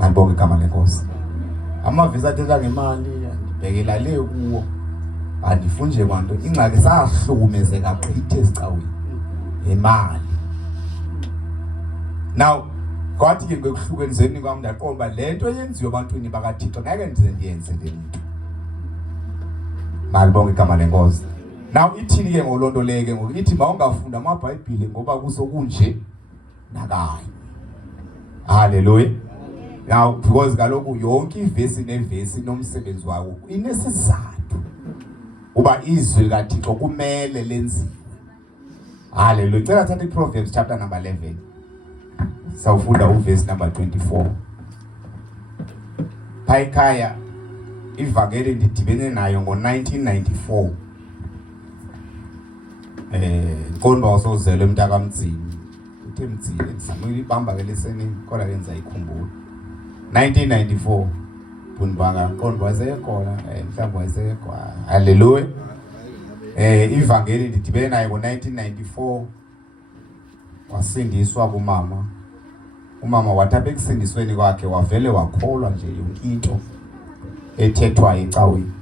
Ngibonge igama lenkosi. Amavisa athetha ngemali ndibhekela le kuwo. Andifunje kwanto ingxaki sahlukumezeka gqithe esicaweni. Imali. Now kwathi ke ngokuhlukenizeni kwami ndaqonda lento yenziwe abantwini bakaThixo ngeke ndize ndiyenze le nto. Ngibonge igama lenkosi. Now ithini ke ngolonto leke ngokuthi mawungafunda amaBhayibheli ngoba kusokunje nakanye. Hallelujah. Now because kaloku yonke ivesi nevesi nomsebenzi wawo inesizathu. Uba izwi likaThixo kumele lenziwe. Hallelujah. Cela thatha iProverbs chapter number 11. Sawufunda uverse number 24. Phaykhaya ivangeli ndidibene nayo ngo1994. Konba wasozele mntaka Mdzini. Uthe Mdzini ndisamile ibamba ke leseni kodwa lenza ikhumbula. 1994 Punbanga konba wayesekhona mhlawumbe wayesekho. Hallelujah. Ivangeli ndidibene nayo ngo1994. Wasindiswa kumama. Umama wathi abekusindisweni kwakhe wavele wakholwa nje yonke into ethethwa ecaweni.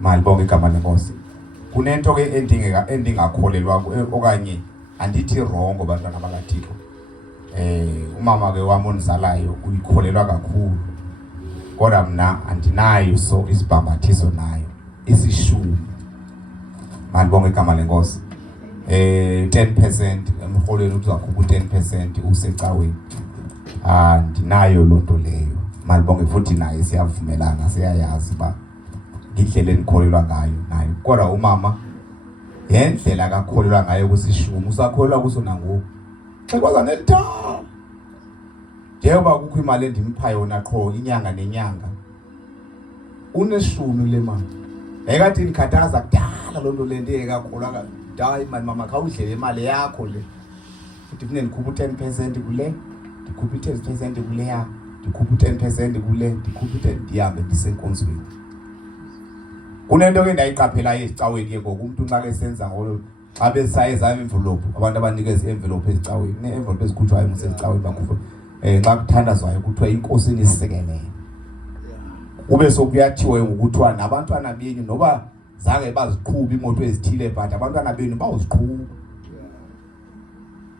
Malibonke igama lenkosi. Kunento ke endingakholelwa okanye andithi wrong bantwana bakaThixo. Umama ke wami onizalayo uyikholelwa kakhulu. Kodwa mina andinayo so isibhambathiso nayo. Isishumi. Malibonke igama lenkosi. 10% emholweni uzakhupha 10% usecaweni. Ndinayo lonto leyo. Malibonke futhi naye siyavumelana siyayazi ba indlela enikholelwa ngayo nayo. Kodwa umama yendlela akakholelwa ngayo kusishumi usakholelwa kuso nangoku. Xekwaza nelitha. Njengoba kukho imali endimipha yona qho inyanga nenyanga. Uneshumi le mali. Ekathi nikhathaza kudala lonto le nto ekakholwa hayi mama khawudlele imali yakho le. Futhi kufanele ndikhuphe 10% kule, ndikhuphe 10% kule ya, ndikhuphe 10% kule, ndikhuphe 10 ndihambe ndisenkonzweni. Kunento ke ndayiqaphela ezicaweni ke ngoku umuntu nxa ke senza ngolo xa besayeza envelope abantu abanikeza envelope ezicaweni ne-envelope ezikhutshwayo ezicaweni bakhupha xa kuthandazwayo kuthiwa inkosi nisisekele. Ube sokuyathiwe ngokuthiwa nabantwana benu noba zange baziqhuba imoto ezithile but abantwana benu baziqhuba.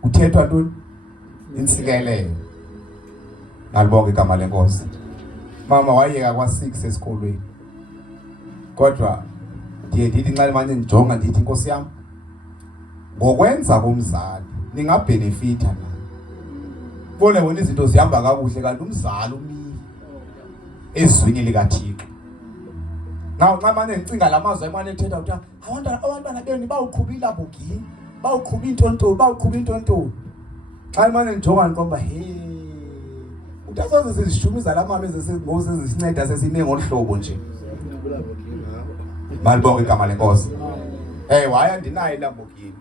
Kuthethwa ntoni? Insikelelo. Ngalibonke igama lenkosi. Mama wayeka kwa6 esikolweni. Kodwa ndithi nxa manje ngijonga ndithi inkosi yami ngokwenza komzali ningabenefita na. Bone wena izinto zihamba kakuhle kanti umzali umile ezwini likaThixo. Now nxa manje ngicinga lamazwi ayimane ethetha ukuthi abantwana benu bawuqhubila bugini, bawuqhuba intonto, bawuqhuba intonto. Xa manje ngijonga ngiqomba utasoze sizishumiza lamama ezesingose zisinceda sesime ngolhlobo nje. Malibonke igama lenkosi. Waya ndinayo iLamborghini.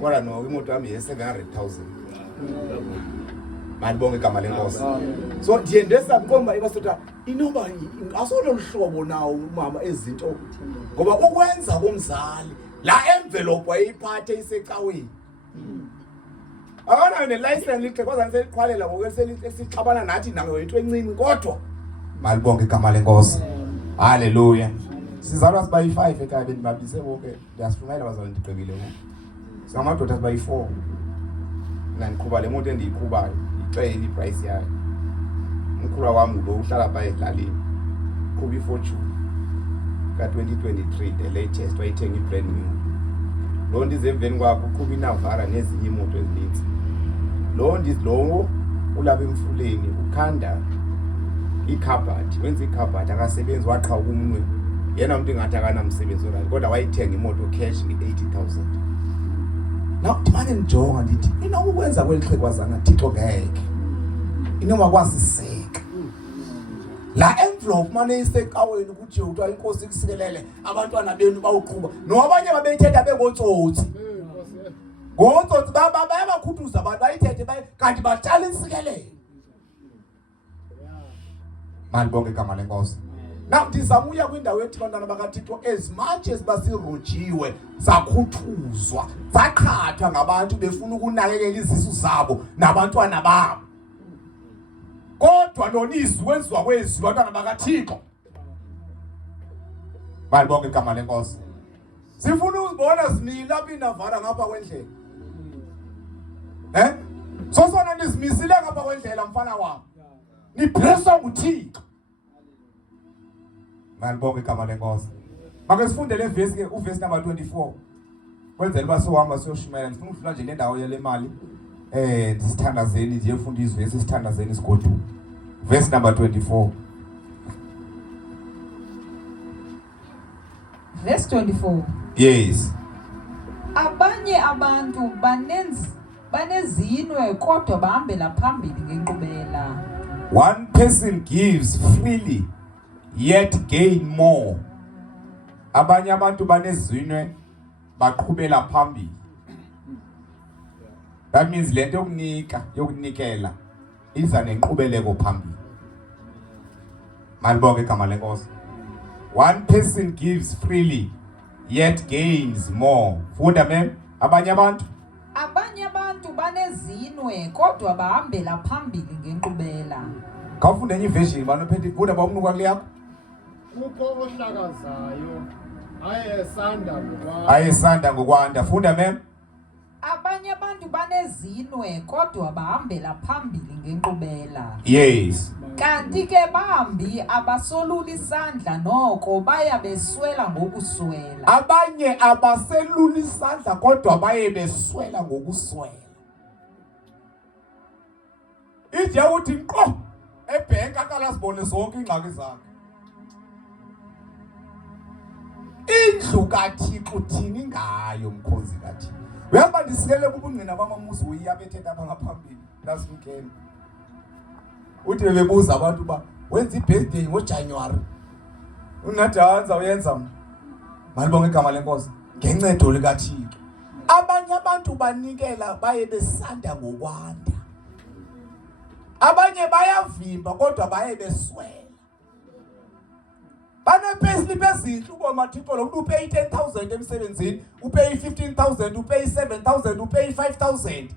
Kodwa no imoto yami ye700,000. Malibonke igama lenkosi. So ndiye ndesakuqomba ibasotha inoba asolo lihlobo nawo umama ezinto ngoba ukwenza komzali la envelope wayiphathe isecaweni. Akanayo nelicense lixekwaza niseliqhwalela ngokwesixabana nathi nayo into encini kodwa malibonke igama lenkosi. Hallelujah. Sizalwa siba yi5 ekhaya bendibabise bonke ndiyasifunela bazalwane ndiqekile ngoku. Singamadoda siba yi4. Nandiqhuba le moto endiyiqhubayo ixele iprice yayo. Umkhulu wami lo uhlala pha edlalini. Qhuba iFortune ka2023 the latest wayithenga ibrand new. Lo ndize emveni kwakho uqhuba iNavara nezinye imoto ezininzi. Lo ndizilo ulapha emfuleni ukhanda ikhabhathi wenza ikhabhathi akasebenzi waqha ukumnwe. Yena umuntu ngathi akanamsebenzi orayo kodwa wayithenga imoto cash nge80,000. Now manje ngijonga ndithi inokwenza kwelixhekwazana Thixo ngeke. Inoma kwasiseka. La envelope manje isecaweni ukuthi uthiwa inkosi ikusikelele abantwana benu bawuqhuba. Nobanye babeyithetha bengotsotsi. Ngotsotsi bayabakhuthuza abantu bayithethe kanti batshala insikelelo. Malibonke igama lenkosi. Now ndizamuya kwindawo ethi bantwana bakaThixo as much as basirojiwe zakhuthuzwa zaqhathwa ngabantu befuna ukunakekela izisu zabo nabantwana babo. wenziwa nona izwi wenziwa kwezwi bantwana bakaThixo. Balibonke igama lenkosi. Sifuna uzibona simile apha inavara ngapha kwendlela. Sosona nizimisile ngapha kwendlela mfana wami. Niblesswa nguThixo. Balibonke igama lenkosi. Make sifunde le verse ke uverse number 24. Kwenzela uba sohamba siyoshumayela ngifuna ukudlula nje nendawo yale mali. Sithandazeni nje ufunda izivesi sithandazeni sigodu. Verse number 24. Verse 24. Yes. Abanye abantu banezinwe kodwa bahambela phambili ngenkqubela. One person gives freely yet gain more. Abanye abantu banezinwe baqhubela phambili. That means lento yokunikela iza nenqubeleko phambili. Malibonke igama lenkosi. One person gives freely yet gains more. Funda mem, abanye abantu banezinwe kodwa bahambela phambili ngenkqubela. Khawufunde enye iversion banophethe funda bawumnuka kule yakho. Kukho ohlakazayo ayesanda ngokwanda. Funda mem. Abanye abantu banezinwe kodwa bahambela phambili ngenkqubela. Yes. Kanti ke bahambi abasoluli isandla noko baya beswela ngokuswela. Abanye abaselula isandla kodwa baye beswela ngokuswela. Ije uthi nqo ebhenki aqala sibone zonke ingxaki zakhe. Indlu kaThixo uthini ngayo mkhonzi kaThixo? Uyamba ndisikele kubungqina bamamuzi uyabethetha apha ngaphambili last weekend. Uthi bebebuza abantu ba wenza ibirthday ngoJanuary. Unathi hanza uyenza mna. Malibonke igama lenkosi. Ngencedo likaThixo. Abanye abantu banikela baye besanda ngokwanda. Abanye bayavimba kodwa baye beswela. Banepayslip ezinhle ubomaThixo lo upay 10,000 emsebenzini, upay 15,000, upay 7,000, upay 5,000.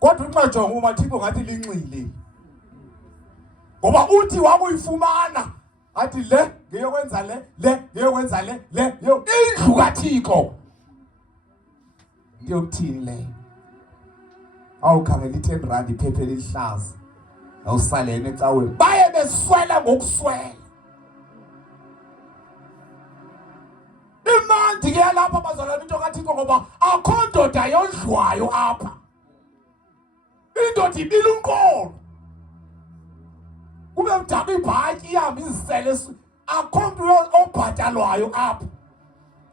Kodwa unxajonga umaThixo ngathi linxile. Ngoba uthi wakuyifumana athi le ngiyokwenza le ngiyokwenza le indlu kaThixo. Ndiyokuthini le? Awukhangela i10 iphephe elihlaza. Awusalene ecaweni. Baye beswela ngokuswela. Imandi ke lapha bazalwana into kaThixo ngoba akho ndoda yondlwayo apha. Indoda ibila unqolo. Kube mdaka ibhatyi ihamba izisele akho mntu obhatalwayo apha.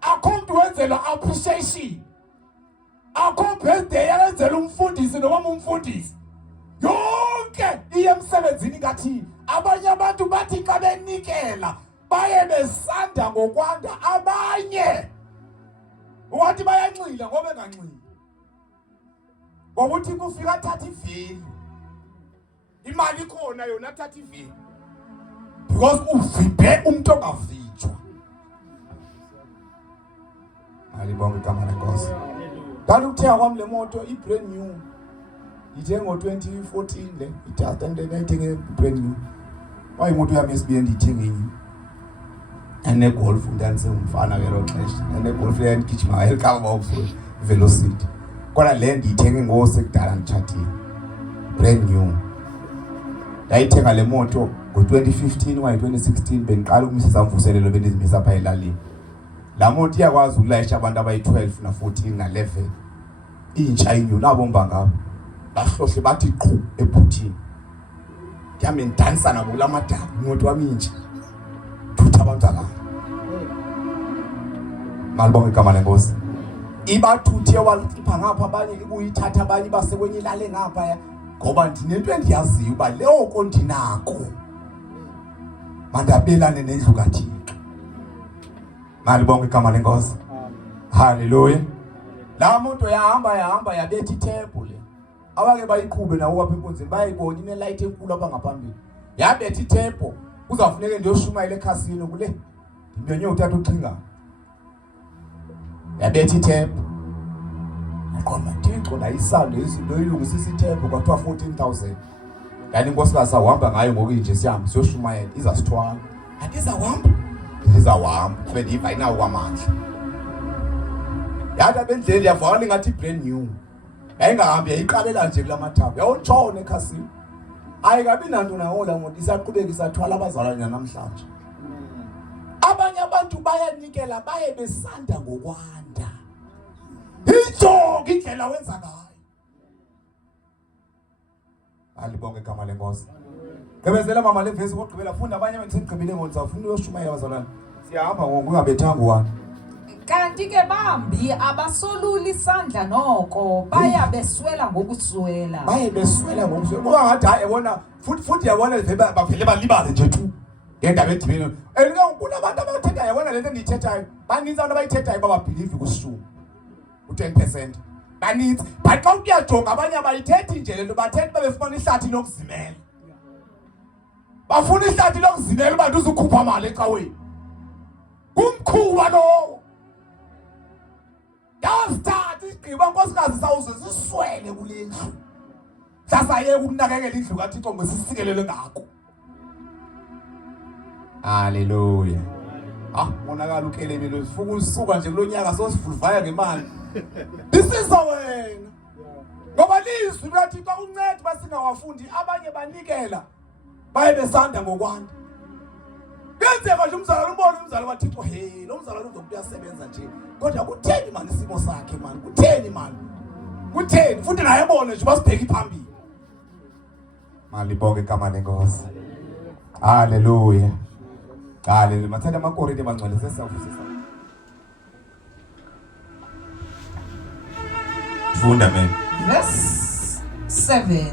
Akho mntu wenzelwa appreciation. Akho birthday yenzelwa umfundisi noma umfundisi. Yonke iye emsebenzini kaThixo. Abanye abantu bathi xa benikela baye besanda ngokwanda. Abanye wathi bayanxila ngoba enganxili. Ngoba uthi kufika thatha ivili. Imali khona yona thatha ivili. Because uvimbe umuntu ongavitshwa. Alibonke igama lenkosi. Kanti ukuthenga kwami le moto i-brand new. Ithenge ngo-2014 le. Ithatha ndayithenge brand new. Imoto yami yesibili ndiyithenge enye. Ane-Golf ndandisengumfana ngelo xesha. Ane-Golf yandigijima elikaba ubusuku velocity. Kodwa le ndiyithenge ngosekudala nditshatile. Brand new. Ndayithenga le moto ngo-2015 okanye 2016 bendiqala ukumisa mvuselelo bendizimisa apha elalini. La moto iyakwazi ukulayisha abantu abayi-12 na-14 na-11. Intsha inyo nabomba ngabo. Bahlohle bathi qhu ebhuthini. Yami ndanisa nabo kula madala imoto wami intsha. Thutha abantwana. Malibonke igama lenkosi. Ibathuthe walipha ngapha abanye ikuyithatha abanye basekwenye ilale ngapha ngoba ndinento endiyaziyo uba leyo ndinako. Mandabelane nendlu kaThixo. Malibonke igama lenkosi. Hallelujah. La moto yahamba yabethi ithembu le. Abake bayiqhube nawo apha enkonzini bayibona ine-light enkulu apha ngaphambili. Yabethi ithembu kuzafuneka ndiyoshumayela ekhasini kule. Ndimenye uthatha uxhinga. Yabethi ithembu. Aqonda Thixo la isando izinto ilungisisa ithembu kwathiwa 14,000. yani inkosikazi sawuhamba ngayo ngoku nje sihambe siyoshumayela izasithwala andizawuhamba kube ndiva inawo kwamandla yathi abendleli yavakala ngathi brand new yayingahambi yayiqalela nje kula mathaphu yawutshona ekhasini ayikabi nanto nawola ngoba isaqhubeka isathwala abazalwana namhlanje abanye abantu bayanikela baye besanda ngokwanda ijonga indlela wenza ngayo alibonke igama lenkosi gebezela mama le vesi kodgqibela funda abanye bengisegqibile ngonza ufuna uyoshumayela abazalwana siyahamba ngokungabethanga wani kanti ke bambi abasoluli isandla noko baya beswela ngokuswela kuba ngathi hayi yabona futhi yabona bavele balibale nje tu ngendaba edibene kunabantu abathethayo yabona lento endiyithethayo baninzi abantu abayithethayo bababhilivi kusishumi u-10% baninzi but xa uyajonga abanye abayithethi nje lento bathetha babefumana ihlathi lokuzimela bafuna ihlathi lokuzimela uba uzukhupha mali ecaweni kumkhuba lowo yasithatha igqiba nkosikazi sawuze siswele kule ndlu sasayeke ukunakekela indlu kaThixo ngesisikelele ngako haleluya monakala ukelemelo sifuka usuka nje kulonyaka sosivulvaya ngemali isiza wena ngoba lizwi likaThixo uncede basingawafundi abanye banikela baye besanda ngokwanda kenzeka nje umzalwane ubone umzalwane waThixo hey lo mzalwane uzokuthi uyasebenza nje kodwa kutheni manje isimo sakhe manje kutheni futhi naye ebone nje basibheki phambili malibonke igama lenkosi haleluya mathanda amakorinte mangcwele sesiyavusisa funda man verse 7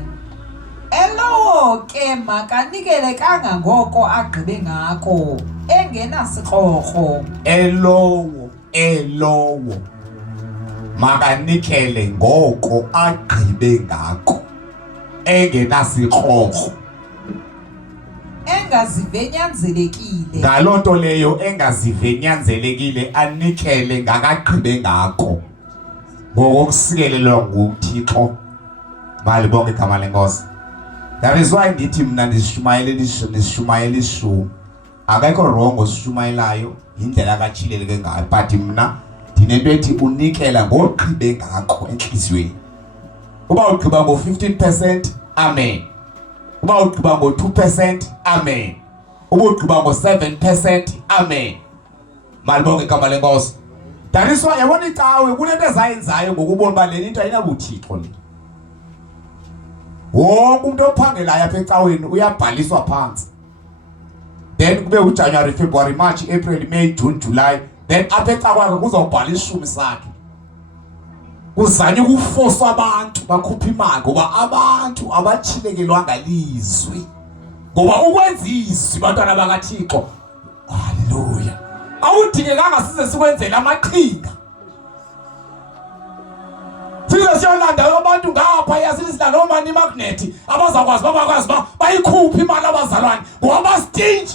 elowo ke makanikele kangangoko agqibe ngako engenasikrokro elowo makanikele ngoko agqibe ngako engenasikrokro engazivenyanzelekile ngaloo nto leyo engazivenyanzelekile anikele ngakagqibe ngako ngokusikelelwa nguThixo malibonke igama lenkosi. That is why ndithi mna ndishumayela ishumi akekho wrong osishumayelayo indlela akachileleke ngayo but mna ndinento ethi unikela ngogqibe ngakho enhliziyweni uba ugqiba ngo-15% amen uba ugqiba ngo-2% amen uba ugqiba ngo-7% amen malibonke igama lenkosi. That is why yabona icawe kunento ezayenzayo ngokubona uba le into ayinabuthixo le wonke umuntu ophangelayo apha ecaweni uyabhaliswa phansi then kube uJanuary, February, March, April, May, June, July then apha ecakwakhe kuzawubhala ishumi sakhe kuzanye ukufoswa abantu bakhupha imali ngoba abantu abachilekelwanga lizwi ngoba ukwenza izwi bantwana bakaThixo haleluya awudingekanga size sikwenzela amaqhinga size siyolanda abantu ngapha yasisilanda nomani magnet abazakwazi bayikhupha imali abazalwane ngoba bastinge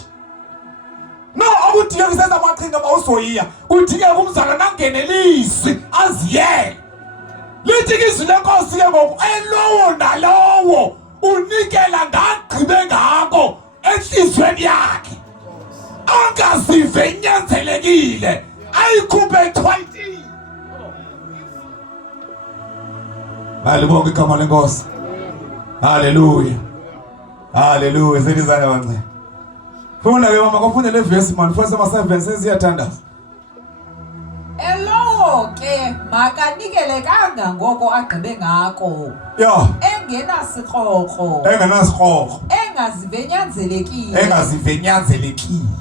no awudingeka kusenza amaqhinga bawusoyiya kudingeka umzalwane angenelizwi aziyele lithi izwi lenkosi ke ngoku elowo nalowo unikela ngagqibe ngako enhlizweni yakhe angazive nyanzelekile ayikhuphe ethwayitini. Malibonke igama lenkosi haleluya selizana bangcele funa ke mama kufune le verse man first ama 7 sesiyathandaza elowo ke makanikele kangangoko agqibe ngako engenasikrokro engazivenyanzelekile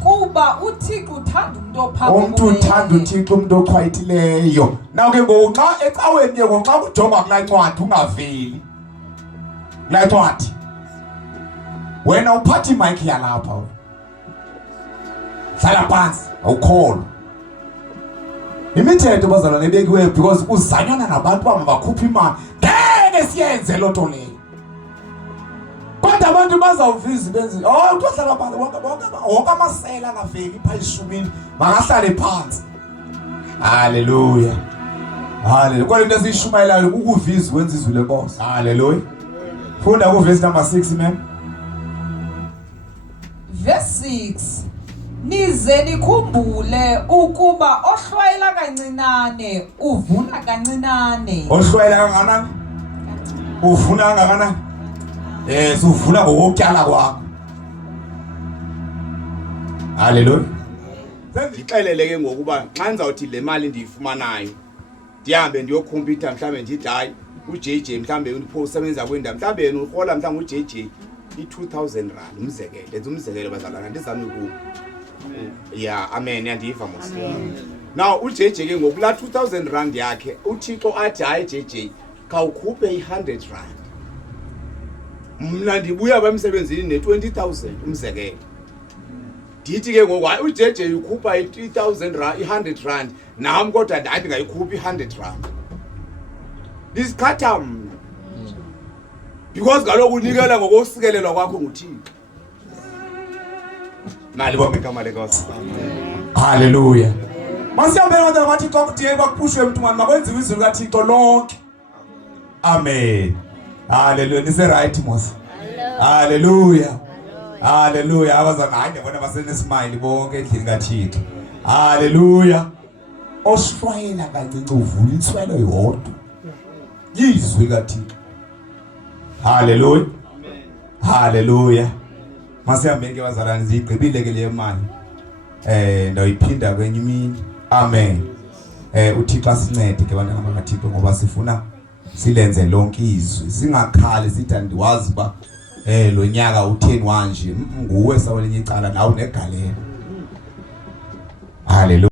kuba uThixo uthanda umuntu uthanda uThixo umuntu okhwayithileyo. Naw ke ngoxa ecaweni ke ngoxa kujonga kula ncwadi ungaveli kula ncwadi wena uphathi mic yalapha wena hlala phansi awukholwa imithetho bazalwane bekiweyo because uzanyana nabantu bakhupha imali ngeke siyenze lo nto leyo kodwa abantu bazawuviza benzi uhlala phansi wonke amasela angaveli pha ishumini makahlale phansi haleluya kodwa into esiyishumayelayo ukuviza wenza izwi lenkosi haleluya funda ku verse number 6 man Verse 6. Nize nikhumbule ukuba ohlwayela kancinane uvuna kancinane. Ohlwayela kangakanani? Uvuna kangakanani? Uvuna ngokutyala kwakho. Hallelujah. Sengixelele ke ngokuba xa nizawuthi le mali ndiyifumanayo ndihambe ndiyokhompyutha mhlambe ndithi hayi uJJ mhlambe usebenza kwindawo mhlambe yena urhola mhlambe uJJ i-2000 rand umzekelo lenza umzekelo bazalwana ndizame ku yeah amen yandiva mos. Now uJJ ke ngokula 2000 rand yakhe uThixo athi hayi JJ khawukhuphe i100 rand. Mna ndibuya bemsebenzini ne20000 umzekelo. Ndithi ke ngoku hayi uJJ ukhupha i3000 rand i100 rand nami kodwa ndathi ngayikhupha i100 rand. Disikhatha mna. Because kaloku unikela ngokusikelelwa kwakho nguThixo. Mali bonke igama lenkosi. Hallelujah. Masiyambeka ngalo ngathi xa kudiye bakupushwe umuntu manje makwenziwe izwi likaThixo lonke. Amen. Hallelujah. Nise right mos. Hallelujah. Hallelujah. Abazana hayi ngibona basenesmile bonke endlini kaThixo. Hallelujah. Oshwayela kancinci uvula inswelo yodwa. Izwi likaThixo. Hallelujah. Hallelujah. Masiyambeke bazalwane zigqibile ke le mali. Ndayiphinda kwenye imini. Amen. uThixo asincede ke bantwana bakaThixo ngoba sifuna silenze lonke izwi. Singakhali sithi andiwazi ba lo nyaka utheni wanje nguwe sawelinye icala nawe negalelo. Hallelujah.